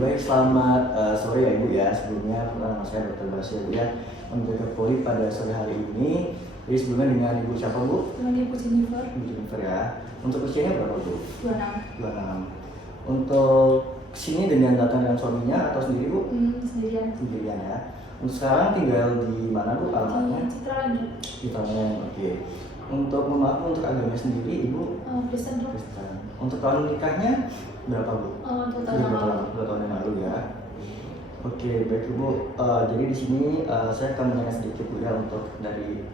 baik, selamat sore ya Ibu ya. Sebelumnya nama saya Dr. Basir ya, menjaga poli pada sore hari ini. Jadi sebelumnya dengan Ibu siapa Bu? Dengan Ibu Jennifer. Ibu Jennifer ya. Untuk usianya berapa Bu? 26. 26. Untuk sini dengan datang dengan suaminya atau sendiri Bu? Sendirian. Sendirian ya. Untuk sekarang tinggal di mana Bu alamatnya? Di Citraland. Di Citraland, oke. Untuk maaf untuk agama sendiri Ibu? Kristen. Kristen. Untuk tahun nikahnya berapa Bu? 2 tahun yang lalu. 2 tahun yang lalu ya. Oke, baik Ibu. Jadi di sini saya akan menanya sedikit Bu ya untuk dari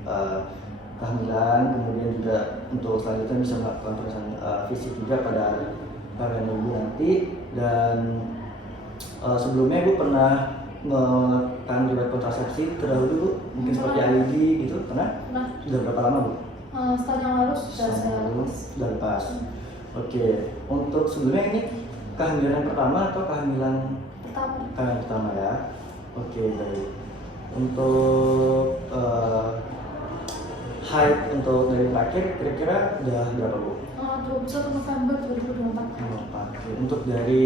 kehamilan, kemudian juga untuk selanjutnya bisa melakukan pemeriksaan fisik juga pada kehamilan Ibu nanti. Dan sebelumnya Ibu pernah melakukan riwayat kontrasepsi terdahulu Bu? Mungkin seperti IUD gitu, pernah? Pernah. Sudah berapa lama Bu? Setahun yang lalu sudah saya lepas. Sudah lepas. Oke, untuk sebelumnya ini kehamilan yang pertama atau kehamilan pertama ya? Oke, baik. Untuk height untuk dari terakhir kira-kira udah berapa Bu? 21 November 2024. Oke. Untuk dari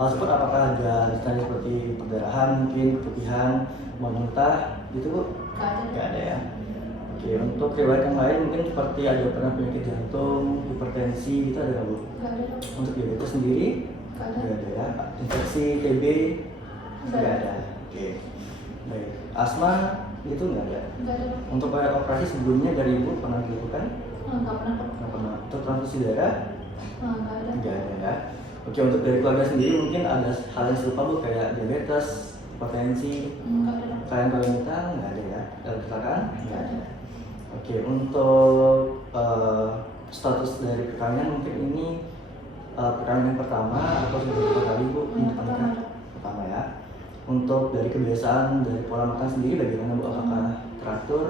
hal tersebut apakah ada misalnya seperti perdarahan, mungkin keputihan, muntah gitu Bu? Nggak ada ya? Oke, untuk riwayat yang lain mungkin seperti ada pernah penyakit jantung, hipertensi gitu ada nggak Bu? Nggak ada. Untuk diabetes sendiri? Nggak ada. Nggak ada ya. Infeksi TB? Nggak ada. Oke. Baik. Asma gitu nggak ada? Nggak ada. Untuk operasi sebelumnya dari Ibu pernah dilakukan? Nggak pernah. Nggak pernah. Untuk transfusi darah? Nggak ada. Nggak ada ya. Oke, untuk dari keluarga sendiri mungkin ada hal yang serupa Bu kayak diabetes, hipertensi, Nggak ada. kelainan wanita nggak ada ya? Dan kecelakaan? Nggak ada. Oke, untuk status dari perkawinan mungkin ini perkawinan pertama atau sudah berapa kali Bu? Pertama ya. Untuk dari kebiasaan dari pola makan sendiri bagaimana Bu? Apakah teratur?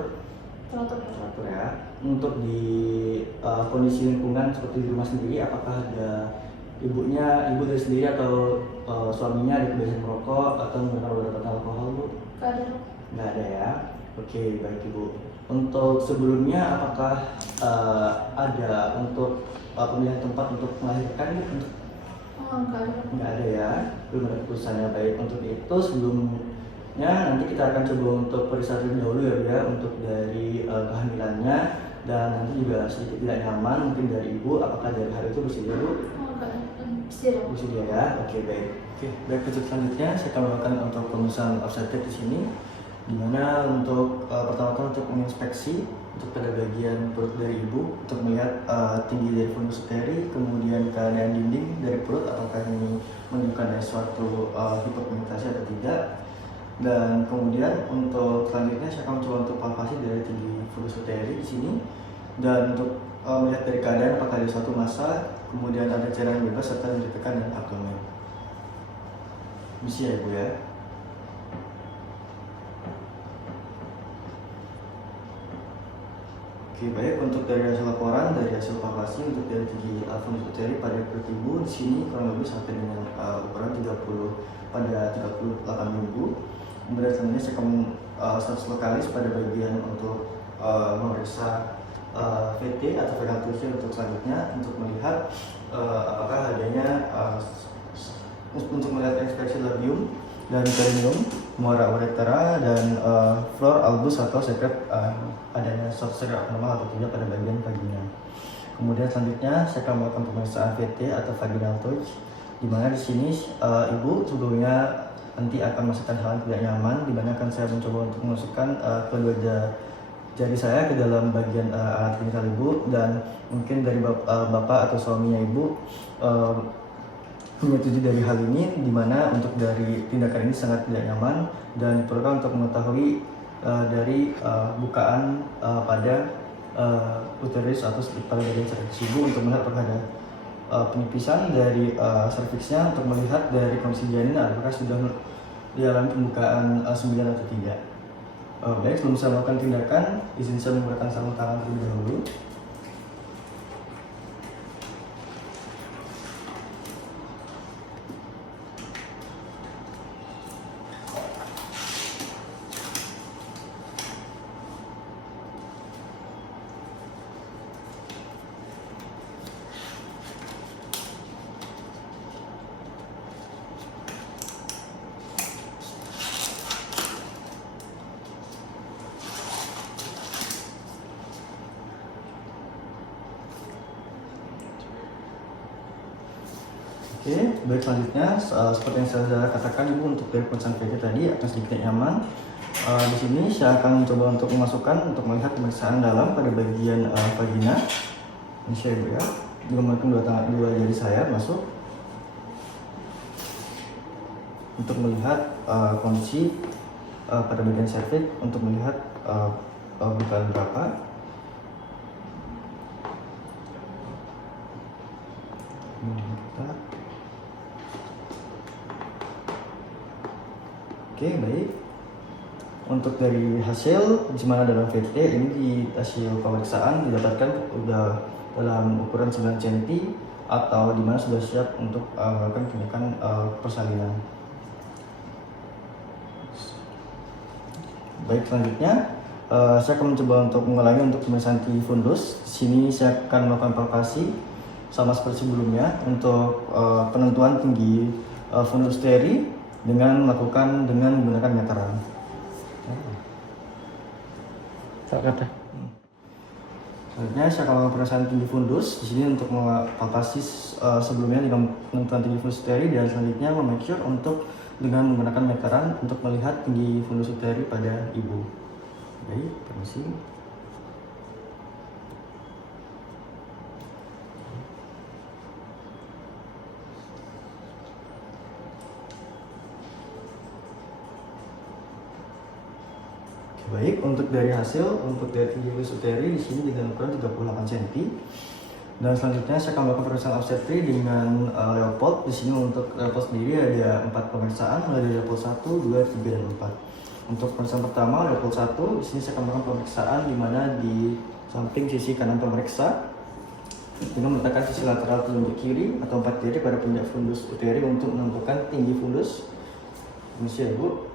Teratur ya. Untuk di kondisi lingkungan seperti di rumah sendiri, apakah ada ibu dari sendiri atau suaminya ada kebiasaan merokok atau menggunakan obat alkohol Bu? Nggak ada. Nggak ada ya. Oke, baik Ibu. Untuk sebelumnya apakah ada untuk pemilihan tempat untuk melahirkan Bu? Nggak ada. Nggak ada ya, belum ada keputusannya. Baik, untuk itu sebelumnya nanti kita akan coba untuk periksa terlebih dahulu ya Bu ya, untuk dari kehamilannya, dan nanti juga sedikit tidak nyaman mungkin dari Ibu, apakah dari hal itu bersedia Bu? Bersedia ya. Oke, baik. Oke, baik, untuk selanjutnya saya akan melakukan untuk pemeriksaan obstetrik di sini, dimana untuk pertama-tama untuk menginspeksi untuk pada bagian perut dari Ibu untuk melihat tinggi dari fundus uteri, kemudian keadaan dinding dari perut apakah ini menunjukkan ada suatu hiperpigmentasi atau tidak, dan kemudian untuk selanjutnya saya akan mencoba untuk palpasi dari tinggi fundus uteri di sini, dan untuk melihat dari keadaan apakah ada suatu massa, kemudian ada cairan bebas serta nyeri tekan dan abdomen. Bisa ya Ibu ya. Oke, baik, untuk dari hasil laporan, dari hasil palpasi untuk dari tinggi fundus uteri pada perut Ibu di sini kurang lebih sampai dengan ukuran 30 pada 38 minggu. Kemudian selanjutnya saya akan status lokalis pada bagian untuk memeriksa VT atau vagal tursio untuk selanjutnya untuk melihat apakah adanya untuk melihat inspeksi labium dan perineum, muara uretera, dan floor albus atau sekret adanya suatu sekret abnormal atau tidak pada bagian vagina. Kemudian selanjutnya saya akan melakukan pemeriksaan VT atau vaginal touch, di mana di sini Ibu sebelumnya nanti akan merasakan hal yang tidak nyaman, di mana akan saya mencoba untuk memasukkan kedua jari saya ke dalam bagian alat genital Ibu, dan mungkin dari bapak atau suaminya Ibu menyetujui dari hal ini, di mana untuk dari tindakan ini sangat tidak nyaman dan diperlukan untuk mengetahui dari bukaan pada uterus atau pada bagian serviks Ibu untuk melihat apakah ada penipisan dari serviksnya, untuk melihat dari kondisi janin apakah sudah dialami pembukaan 9 atau tidak. Baik, sebelum saya melakukan tindakan, izin saya menggunakan sarung tangan terlebih dahulu. Oke, baik, selanjutnya seperti yang saya sudah katakan Ibu, untuk dari pemeriksaan VT tadi akan sedikit nyaman. Di sini saya akan mencoba untuk memasukkan untuk melihat pemeriksaan dalam pada bagian vagina. Ini saya Ibu ya, menggunakan dua jari saya masuk untuk melihat kondisi pada bagian serviks, untuk melihat bukaan berapa. Oke, baik. Untuk dari hasil di mana dalam VT ini, di hasil pemeriksaan didapatkan sudah dalam ukuran 9 cm atau di mana sudah siap untuk melakukan tindakan persalinan. Baik, selanjutnya saya akan mencoba untuk mengulangi untuk pemeriksaan tinggi fundus. Di sini saya akan melakukan palpasi sama seperti sebelumnya untuk penentuan tinggi fundus uteri dengan menggunakan meteran. Selanjutnya saya akan melakukan pemeriksaan tinggi fundus di sini untuk palpasi sebelumnya dengan penentuan tinggi fundus uteri, dan selanjutnya make sure untuk dengan menggunakan meteran untuk melihat tinggi fundus uteri pada ibu. Baik, permisi. Baik, untuk dari hasil untuk dari tinggi fundus uteri di sini dengan ukuran 38 cm. Dan selanjutnya saya akan melakukan pemeriksaan obstetri dengan Leopold. Di sini untuk Leopold sendiri ada 4 pemeriksaan, mulai dari Leopold 1, 2, 3, dan 4. Untuk pemeriksaan pertama Leopold 1, di sini saya akan melakukan pemeriksaan di mana di samping sisi kanan pemeriksa dengan meletakkan sisi lateral telunjuk kiri atau 4 jari pada puncak fundus uteri untuk menentukan tinggi fundus. Permisi ya Bu.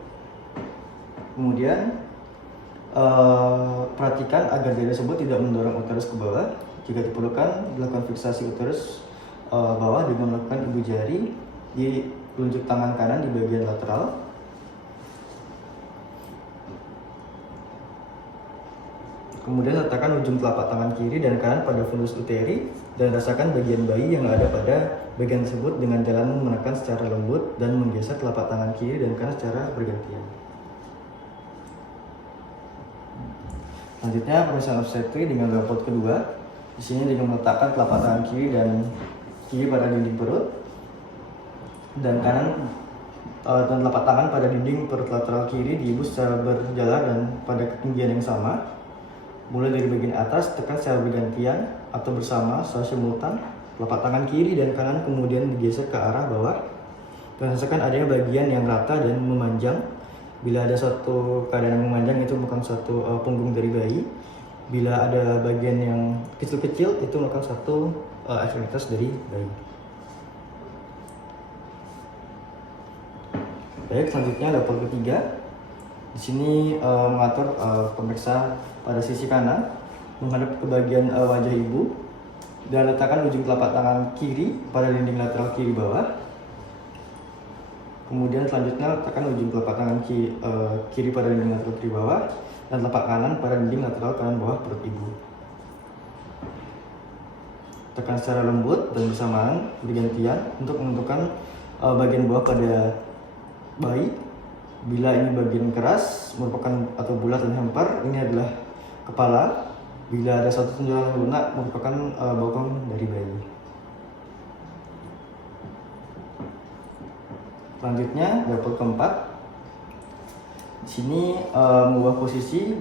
Kemudian perhatikan agar jari tersebut tidak mendorong uterus ke bawah. Jika diperlukan, dilakukan fiksasi uterus bawah dengan melakukan ibu jari di telunjuk tangan kanan di bagian lateral. Kemudian letakkan ujung telapak tangan kiri dan kanan pada fundus uteri dan rasakan bagian bayi yang ada pada bagian tersebut dengan jalan menekan secara lembut dan menggeser telapak tangan kiri dan kanan secara bergantian. Selanjutnya pemeriksaan obstetri dengan Leopold kedua. Di sini dengan meletakkan telapak tangan kiri dan kiri pada dinding perut dan kanan dan telapak tangan pada dinding perut lateral kiri di ibu secara berjalan dan pada ketinggian yang sama. Mulai dari bagian atas tekan secara bergantian atau bersama secara simultan telapak tangan kiri dan kanan, kemudian digeser ke arah bawah dan rasakan adanya bagian yang rata dan memanjang. Bila ada suatu keadaan yang memanjang, itu bukan suatu punggung dari bayi. Bila ada bagian yang kecil-kecil, itu merupakan suatu ekstremitas dari bayi. Baik, selanjutnya Leopold ketiga. Di sini mengatur pemeriksa pada sisi kanan menghadap ke bagian wajah ibu dan letakkan ujung telapak tangan kiri pada dinding lateral kiri bawah. Kemudian selanjutnya letakkan ujung telapak tangan kiri pada dinding lateral kiri bawah dan telapak kanan pada dinding lateral kanan bawah perut ibu. Tekan secara lembut dan bersamaan bergantian untuk menentukan bagian bawah pada bayi. Bila ini bagian keras merupakan atau bulat dan hampar, ini adalah kepala. Bila ada satu tunjukan lunak merupakan bokong dari bayi. Selanjutnya Leopold keempat. Di sini mengubah posisi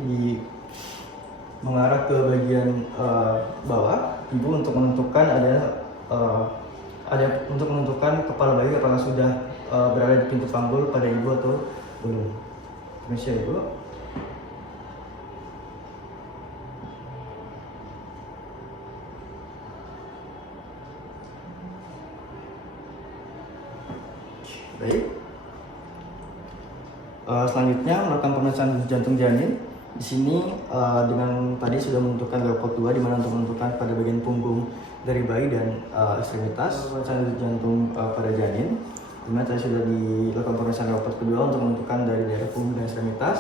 mengarah ke bagian bawah ibu untuk menentukan untuk menentukan kepala bayi apakah sudah berada di pintu panggul pada ibu atau belum. Permisi ibu. Baik. Selanjutnya melakukan pemeriksaan jantung janin. Di sini dengan tadi sudah menentukan Leopold 2 di mana untuk menentukan pada bagian punggung dari bayi dan ekstremitas. Pemeriksaan jantung pada janin. Di mana tadi sudah dilakukan pemeriksaan Leopold kedua untuk menentukan dari daerah punggung dan ekstremitas.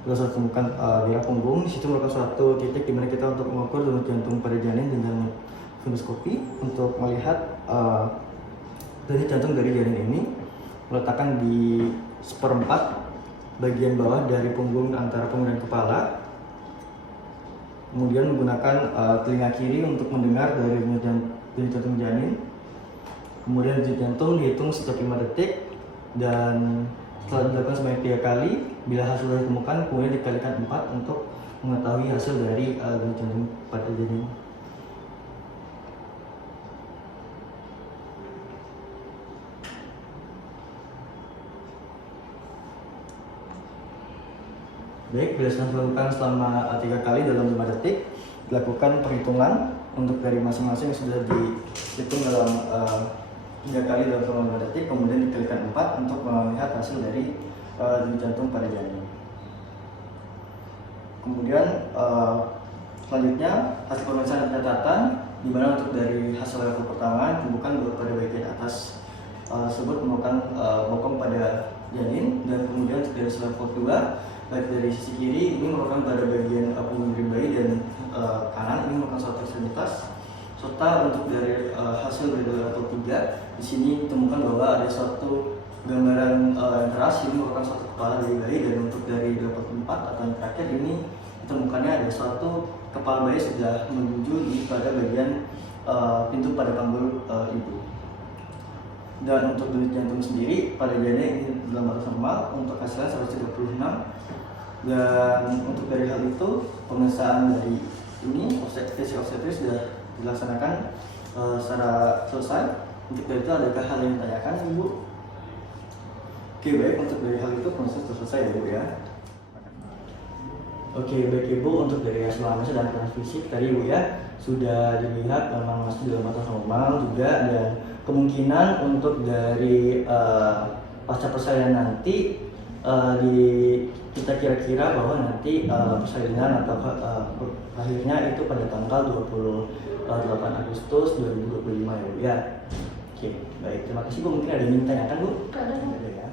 Kita sudah temukan daerah punggung. Di situ merupakan suatu titik di mana kita untuk mengukur denyut jantung pada janin dengan fundoskopi untuk melihat denyut jantung dari janin ini meletakkan di seperempat bagian bawah dari punggung antara punggung dan kepala. Kemudian menggunakan telinga kiri untuk mendengar dari denyut jantung janin. Kemudian denyut jantung dihitung setiap 5 detik dan setelah dilakukan sebanyak 3 kali, bila hasil sudah ditemukan, kemudian dikalikan 4 untuk mengetahui hasil dari denyut jantung pada janin. Baik, bila sudah dilakukan selama 3 kali dalam 5 detik, dilakukan perhitungan untuk dari masing-masing yang sudah dihitung dalam 3 kali dalam selama 5 detik, kemudian dikalikan 4 untuk melihat hasil dari denyut jantung pada janin. Kemudian selanjutnya hasil pemeriksaan catatan, di mana untuk dari hasil level pertama ditemukan pada bagian atas tersebut merupakan bokong pada janin, dan kemudian untuk dari hasil level kedua baik dari sisi kiri ini merupakan pada bagian punggung bayi, dan kanan ini merupakan suatu ekstremitas. Serta untuk dari hasil dari level 3 di sini ditemukan bahwa ada suatu gambaran yang keras, ini merupakan suatu kepala dari bayi, dan untuk dari level 4 atau yang terakhir ini ditemukannya ada suatu kepala bayi sudah menuju di pada bagian pintu pada panggul ibu. Dan untuk denyut jantung sendiri pada janin ini dalam batas normal, untuk hasilnya 136. Dan untuk dari hal itu pemeriksaan dari ini tes obstetris sudah dilaksanakan secara selesai. Untuk dari itu adakah hal yang ditanyakan Ibu? Oke, baik, untuk dari hal itu proses selesai ya Ibu ya. Oke, baik Ibu, untuk dari hasil anamnesa dan keterangan fisik tadi Ibu ya sudah dilihat memang masih dalam batas normal juga, dan kemungkinan untuk dari pasca persalinan nanti kita kira-kira bahwa nanti persalinan atau lahirnya itu pada tanggal 28 Agustus 2025 ya Bu ya. Oke, baik, terima kasih Bu. Mungkin ada yang ditanyakan Bu? Ada. Ya.